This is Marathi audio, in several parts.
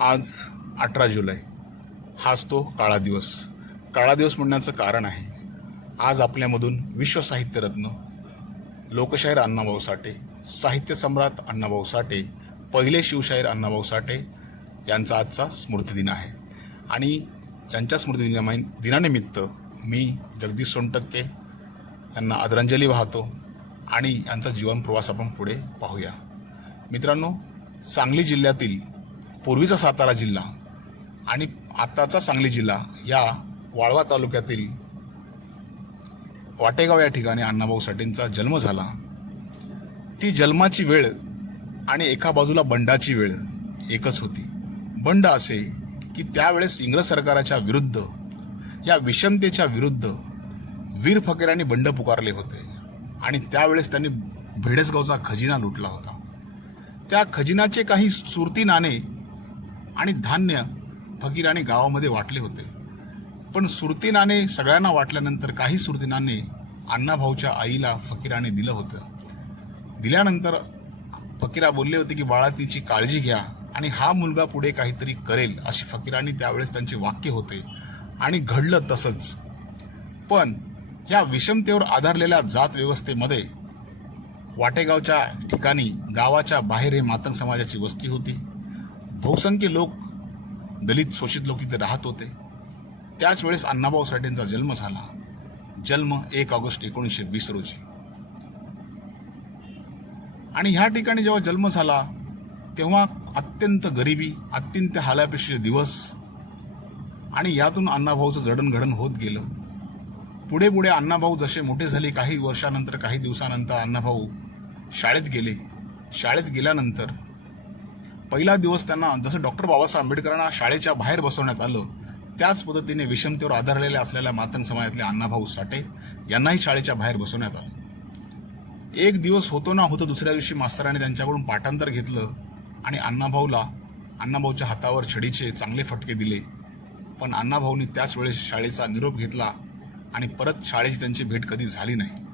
आज 18 जुलै हाच तो काळा दिवस. काळा दिवस म्हणण्याचं कारण आहे, आज आपल्यामधून विश्व साहित्यरत्न लोकशाहीर अण्णाभाऊ साठे, साहित्य सम्राट अण्णाभाऊ साठे, पहिले शिवशाहीर अण्णाभाऊ साठे यांचा आजचा स्मृतिदिन आहे. आणि यांच्या दिनानिमित्त मी जगदीश सोनटक्के यांना आदरांजली वाहतो आणि यांचा जीवन प्रवास आपण पुढे पाहूया. मित्रांनो, सांगली जिल्ह्यातील पूर्वीचा सातारा जिल्हा आणि आताचा सांगली जिल्हा या वाळवा तालुक्यातील वाटेगाव या ठिकाणी अण्णाभाऊ साठेंचा जन्म झाला. ती जन्माची वेळ आणि एका बाजूला बंडाची वेळ एकच होती. बंड असे की त्यावेळेस इंग्रज सरकाराच्या विरुद्ध, या विषमतेच्या विरुद्ध वीर फकीरांनी बंड पुकारले होते आणि त्यावेळेस त्यांनी भेडसगावचा खजिना लुटला होता. त्या खजिनाचे काही सुरती नाणे आणि धान्य फकीरांनी गावामध्ये वाटले होते. पण सुरती नाणे सगळ्यांना वाटल्यानंतर काही सुरती नाणे अण्णाभाऊच्या आईला फकीराने दिलं होतं. दिल्यानंतर फकीरा बोलले होते की बाळा, तिची काळजी घ्या आणि हा मुलगा पुढे काहीतरी करेल, अशी फकीरांनी त्यावेळेस त्यांचे वाक्य होते आणि घडलं तसंच. पण ह्या विषमतेवर आधारलेल्या जात व्यवस्थेमध्ये वाटेगावच्या ठिकाणी गावाच्या बाहेर हे मातंग समाजाची वस्ती होती. बहुसंख्य लोक, दलित शोषित लोक तिथे राहत होते. त्याच वेळेस अण्णाभाऊ साठेंचा जन्म झाला. जन्म 1 ऑगस्ट 1920 रोजी. आणि ह्या ठिकाणी जेव्हा जन्म झाला तेव्हा अत्यंत गरिबी, अत्यंत हालापेशीचे दिवस आणि यातून अण्णाभाऊचं जडणघडण होत गेलं. पुढे पुढे अण्णाभाऊ जसे मोठे झाले, काही वर्षानंतर, काही दिवसानंतर अण्णाभाऊ शाळेत गेले. शाळेत गेल्यानंतर पहिला दिवस त्यांना जसं डॉक्टर बाबासाहेब आंबेडकरांना शाळेच्या बाहेर बसवण्यात आलं, त्याच पद्धतीने विषमतेवर आधारलेल्या असलेल्या मातंग समाजातले अण्णाभाऊ साठे यांनाही शाळेच्या बाहेर बसवण्यात आलं. एक दिवस होतो ना होतो दुसऱ्या दिवशी मास्तराने त्यांच्याकडून पाठांतर घेतलं आणि अण्णाभाऊच्या हातावर छडीचे चांगले फटके दिले. पण अण्णाभाऊंनी त्याच वेळेस शाळेचा निरोप घेतला आणि परत शाळेची त्यांची भेट कधी झाली नाही.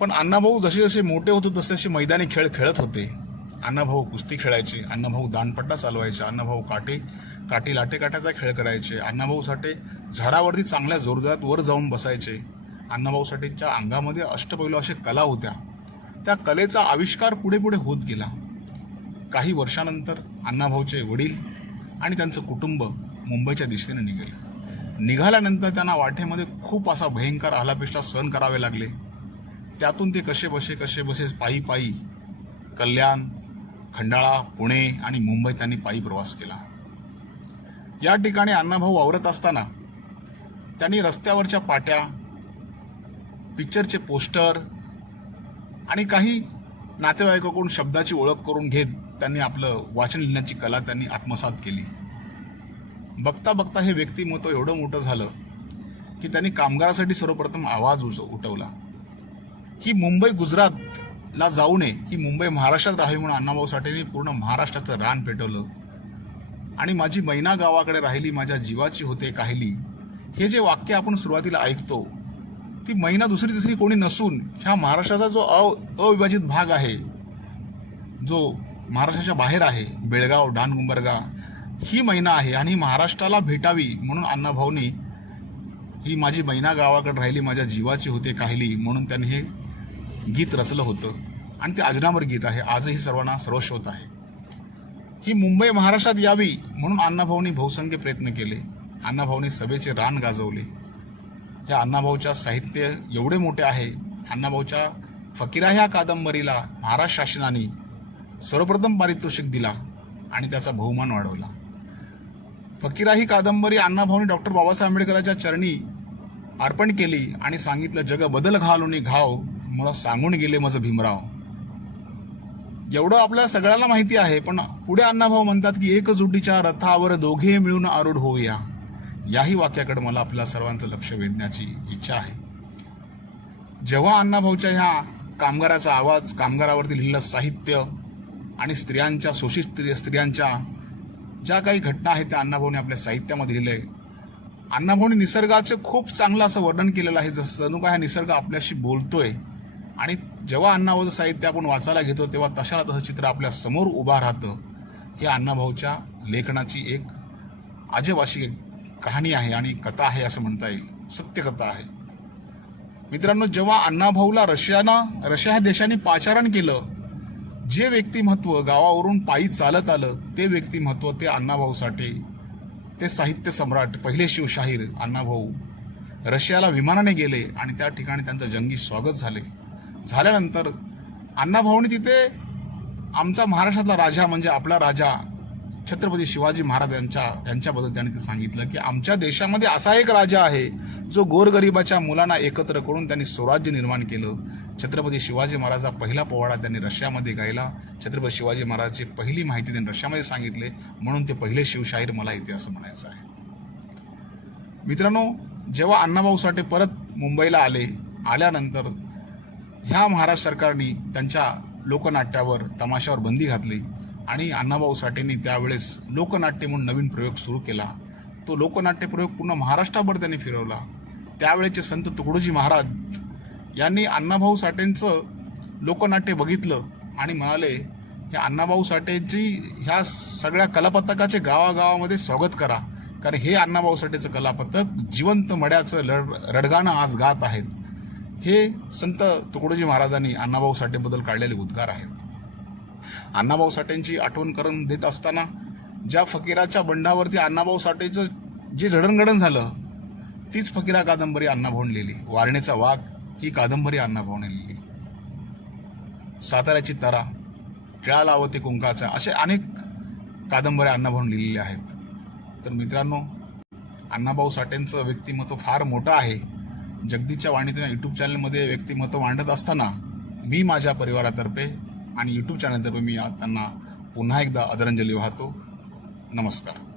पण अण्णाभाऊ जसे जसे मोठे होते तसे तसे मैदानी खेळ खेळत होते. अण्णाभाऊ कुस्ती खेळायचे, अण्णाभाऊ दांडपट्टा चालवायचे, अण्णाभाऊ काठी लाटेकाट्याचा खेळ करायचे, अण्णाभाऊ साठे झाडावरती चांगल्या जोरदारात वर जाऊन बसायचे. अण्णाभाऊ साठेंच्या अंगामध्ये अष्टपैलू अशा कला होत्या. त्या कलेचा आविष्कार पुढे पुढे होत गेला. काही वर्षानंतर अण्णाभाऊचे वडील आणि त्यांचं कुटुंब मुंबईच्या दिशेने निघाल्यानंतर त्यांना वाटेमध्ये खूप असा भयंकर आलापेष्टा सहन करावे लागले. त्यातून ते कसे बसे पायी कल्याण, खंडाळा, पुणे आणि मुंबई त्यांनी पायी प्रवास केला. या ठिकाणी अण्णाभाऊ वावरत असताना त्यांनी रस्त्यावरच्या पाट्या, पिक्चरचे पोस्टर आणि काही नातेवाईकाकडून शब्दाची ओळख करून घेत त्यांनी आपलं वाचन लिहिण्याची कला त्यांनी आत्मसात केली. बघता बघता हे व्यक्तिमत्व एवढं मोठं झालं की त्यांनी कामगारासाठी सर्वप्रथम आवाज उठवला. ही मुंबई गुजरातला जाऊ नये, ही मुंबई महाराष्ट्रात राहावी म्हणून अण्णाभाऊ साठेंनी पूर्ण महाराष्ट्राचं रान पेटवलं. आणि माझी मैना गावाकडे राहिली, माझ्या जीवाची होते काहिली, हे जे वाक्य आपण सुरुवातीला ऐकतो, ती मैना दुसरी तिसरी कोणी नसून ह्या महाराष्ट्राचा जो अविभाजित भाग आहे, जो महाराष्ट्राच्या बाहेर आहे, बेळगाव, डानगुंबरगा, ही मैना आहे. आणि महाराष्ट्राला भेटावी म्हणून अण्णाभाऊंनी ही माझी मैना गावाकडे राहिली, माझ्या जीवाची होते काहिली म्हणून त्यांनी हे गीत रचलं होतं. आणि ते अजरामर गीत आहे, आजही सर्वांना सर्वश्रोत आहे. ही मुंबई महाराष्ट्रात यावी म्हणून अण्णाभाऊंनी बहुसंख्य प्रयत्न केले. अण्णाभाऊंनी सभेचे रान गाजवले. ह्या अण्णाभाऊच्या साहित्य एवढे मोठे आहे. अण्णाभाऊच्या फकीरा ह्या कादंबरीला महाराष्ट्र शासनाने सर्वप्रथम पारितोषिक दिला आणि त्याचा बहुमान वाढवला. फकीरा ही कादंबरी अण्णाभाऊंनी डॉक्टर बाबासाहेब आंबेडकरांच्या चरणी अर्पण केली आणि सांगितलं, जग बदल घालून घाव मला सांगून गेले माझं भीमराव. एवढं आपल्या सगळ्यांना माहिती आहे. पण पुढे अण्णाभाऊ म्हणतात की एकजुटीच्या रथावर दोघे मिळून आरूढ होऊया. याही वाक्याकडे मला आपल्या सर्वांचं लक्ष वेधण्याची इच्छा आहे. जेव्हा अण्णाभाऊच्या ह्या कामगाराचा आवाज, कामगारावरती लिहिलेलं साहित्य आणि स्त्रियांच्या, शोषित स्त्रियांच्या ज्या काही घटना आहेत त्या अण्णाभाऊने आपल्या साहित्यामध्ये लिहिले. अण्णाभाऊने निसर्गाचं खूप चांगलं असं वर्णन केलेलं आहे, जसं जणू काय हा निसर्ग आपल्याशी बोलतोय. आणि जेव्हा अण्णाभाऊचं साहित्य आपण वाचायला घेतो तेव्हा तशाला तसं चित्र आपल्या समोर उभा राहतं. ही अण्णाभाऊच्या लेखनाची एक अजब अशी एक कहाणी आहे आणि कथा आहे असं म्हणता येईल, सत्यकथा आहे. मित्रांनो, जेव्हा अण्णाभाऊला रशिया ह्या देशाने पाचारण केलं, जे व्यक्तिमत्व गावावरून पायी चालत आलं ते व्यक्तिमत्व ते अण्णाभाऊ साठे, ते साहित्य सम्राट, पहिले शिवशाहीर अण्णाभाऊ रशियाला विमानाने गेले आणि त्या ठिकाणी त्यांचं जंगी स्वागत झाल्यानंतर अण्णाभाऊंनी तिथे आमचा महाराष्ट्रातला राजा म्हणजे आपला राजा छत्रपती शिवाजी महाराज यांच्याबद्दल त्यांनी ते सांगितलं की आमच्या देशामध्ये असा एक राजा आहे जो गोरगरिबाच्या मुलांना एकत्र करून त्यांनी स्वराज्य निर्माण केलं. छत्रपती शिवाजी महाराजांचा पहिला पोवाडा त्यांनी रशियामध्ये गायला. छत्रपती शिवाजी महाराजांची पहिली माहिती त्यांनी रशियामध्ये सांगितले, म्हणून ते पहिले शिवशाहीर मला इथे असं म्हणायचं आहे. मित्रांनो, जेव्हा अण्णाभाऊ साठे परत मुंबईला आल्यानंतर ह्या महाराष्ट्र सरकारने त्यांच्या लोकनाट्यावर, तमाशावर बंदी घातली आणि अण्णाभाऊ साठेंनी त्यावेळेस लोकनाट्य म्हणून नवीन प्रयोग सुरू केला. तो लोकनाट्य प्रयोग पूर्ण महाराष्ट्राभर त्यांनी फिरवला. त्यावेळेचे संत तुकडोजी महाराज यांनी अण्णाभाऊ साठेंचं लोकनाट्य बघितलं आणि म्हणाले, या अण्णाभाऊ साठेंची ह्या सगळ्या कलापथकाचे गावागावामध्ये स्वागत करा, कारण हे अण्णाभाऊ साठेचं कलापथक जिवंत मड्याचं रडगाणं आज गात आहेत. हे संत तुकडोजी महाराजांनी अण्णाभाऊ साठेबद्दल काढलेले उद्गार आहेत. अण्णाभाऊ साठेंची आठवण करून देत असताना ज्या फकीराच्या बंडावरती अण्णाभाऊ साठेचं जे जडणघडण झालं, तीच फकीरा कादंबरी अण्णाभाऊने लिहिली. वारणेचा वाघ ही कादंबरी अण्णाभाऊने लिहिली. साताऱ्याची तरा, टिळा लावते कुंकाचा, असे अनेक कादंबऱ्या अण्णाभाऊने लिहिलेल्या आहेत. तर मित्रांनो, अण्णाभाऊ साठेंचं व्यक्तिमत्व फार मोठं आहे. जगदीच्या वाणीतून यूट्यूब चॅनलमध्ये व्यक्तिमत्व मांडत असताना मी माझ्या परिवारातर्फे आणि यूट्यूब चॅनलतर्फे मी त्यांना पुन्हा एकदा आदरांजली वाहतो. नमस्कार.